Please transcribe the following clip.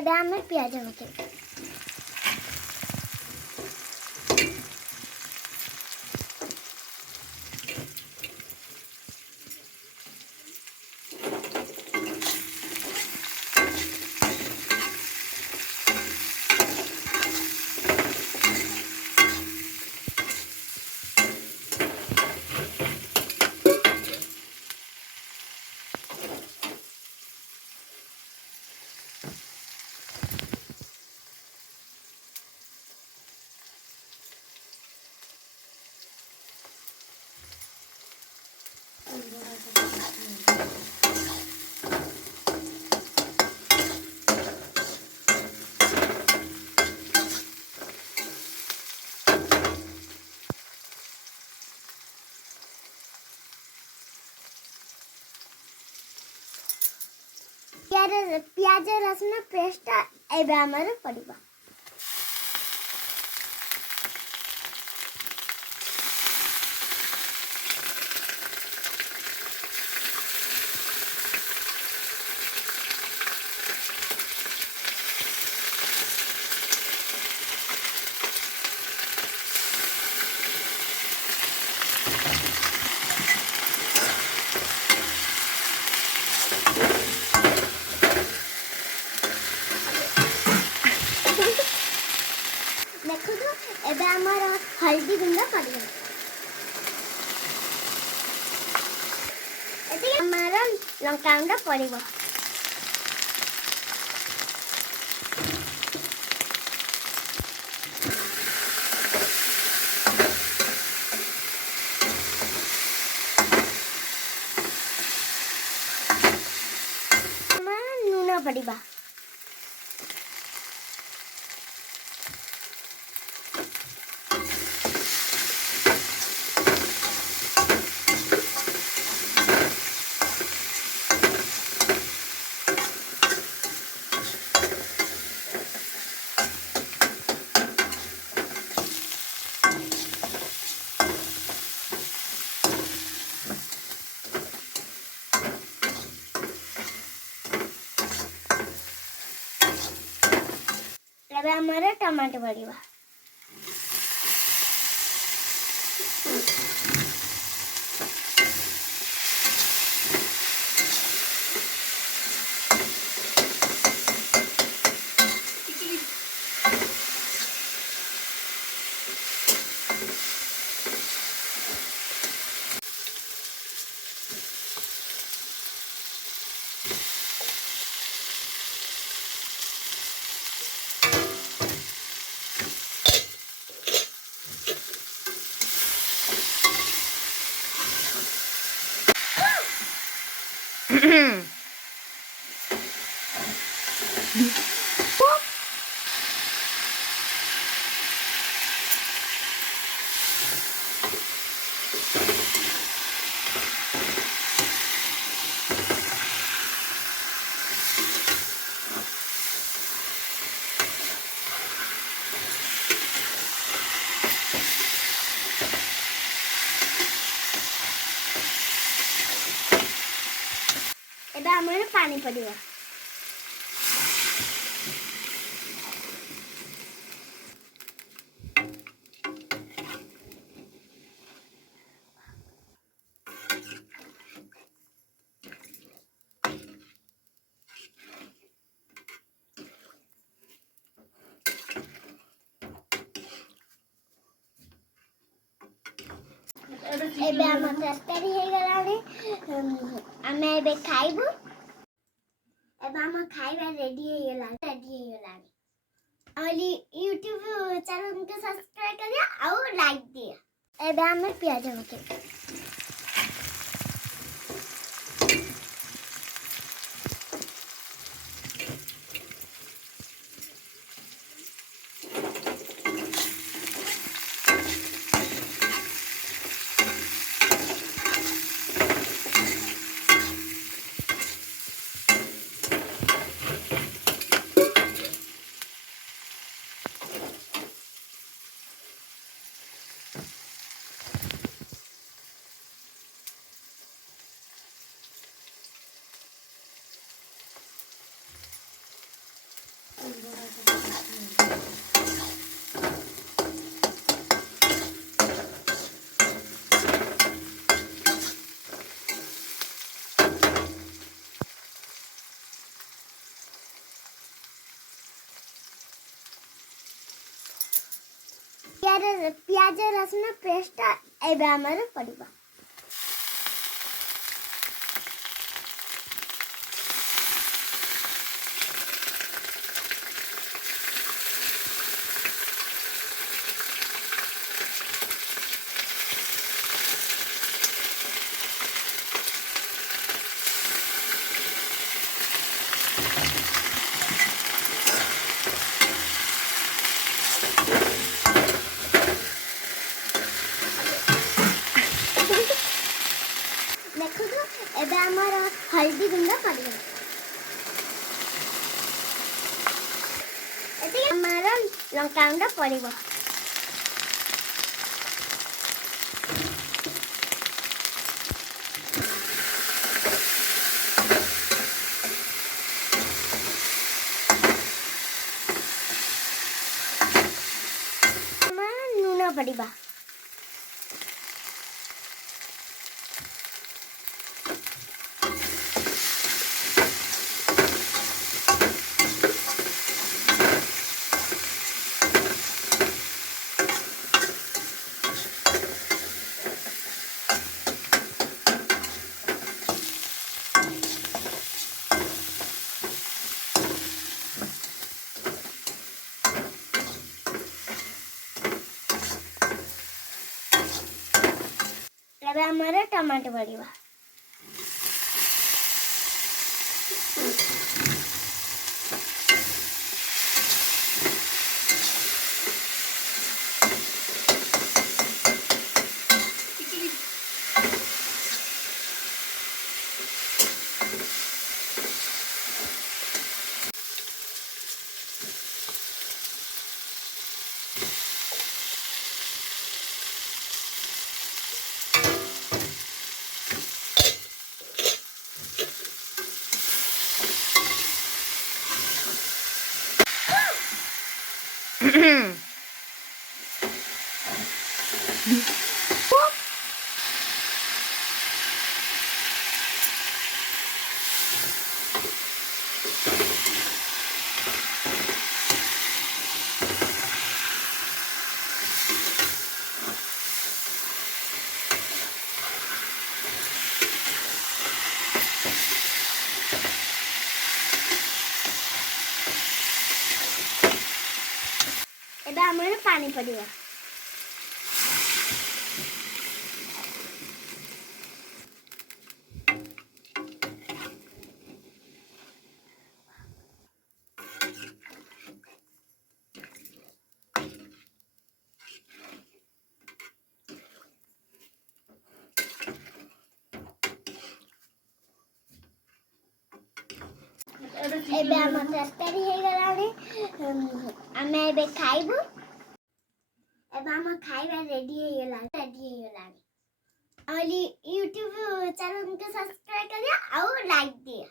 ଏବେ ଆମେ ପିଆଜ ପକେଇବା। ପିଆଜ ରସୁଣ ପେଷ୍ଟ ଏବେ ଆମର ପଡ଼ିବ। ଦେଖନ୍ତୁ ଏବେ ଆମର ହଳଦୀ ଗୁଣ୍ଡ ପଡ଼ିବ। ଏତିକି ଆମର ଲଙ୍କା ଗୁଣ୍ଡ ପଡ଼ିବ। ଆମର ଲୁଣ ପଡ଼ିବ। ଏବେ ଆମର ଟମାଟୋ ପଡ଼ିବ। ଏବେ ଆମର ପାଣି ପଡ଼ିବ। ଏବେ ଆମ ତରକାରୀ ହେଇଗଲାଣି। ଆମେ ଏବେ ଖାଇବୁ। ଏବେ ଆମ ଖାଇବା ରେଡି ହେଇଗଲାଣି। ଆମ ୟୁଟ୍ୟୁବ ଚ୍ୟାନେଲକୁ ସବସ୍କ୍ରାଇବ କରିବା ଆଉ ଲାଇକ୍ ଦିଅ। ଏବେ ଆମେ ପିଆଜ ପକେଇବା। ପିଆଜ ରସୁଣ ପେଷ୍ଟ ଏବେ ଆମର ପଡ଼ିବ। ଦେଖନ୍ତୁ ଏବେ ଆମର ହଳଦୀ ଗୁଣ୍ଡ ପଡ଼ିବ। ଏତିକି ଆମର ଲଙ୍କା ଗୁଣ୍ଡ ପଡ଼ିବ। ଆମର ଲୁଣ ପଡ଼ିବ। ଏବେ ଆମର ଟମାଟୋ ପଡ଼ିବ। ଏବେ ଆମର ପାଣି ପଡ଼ିବ। ଏବେ ଆମ ତରକାରୀ ହେଇଗଲାଣି। ଆମେ ଏବେ ଖାଇବୁ। ଏବେ ଆମ ଖାଇବା ରେଡି ହେଇଗଲାଣି। ଆମ ୟୁଟ୍ୟୁବ ଚ୍ୟାନେଲକୁ ସବସ୍କ୍ରାଇବ କରିବ ଆଉ ଲାଇକ୍ ଦିଅ।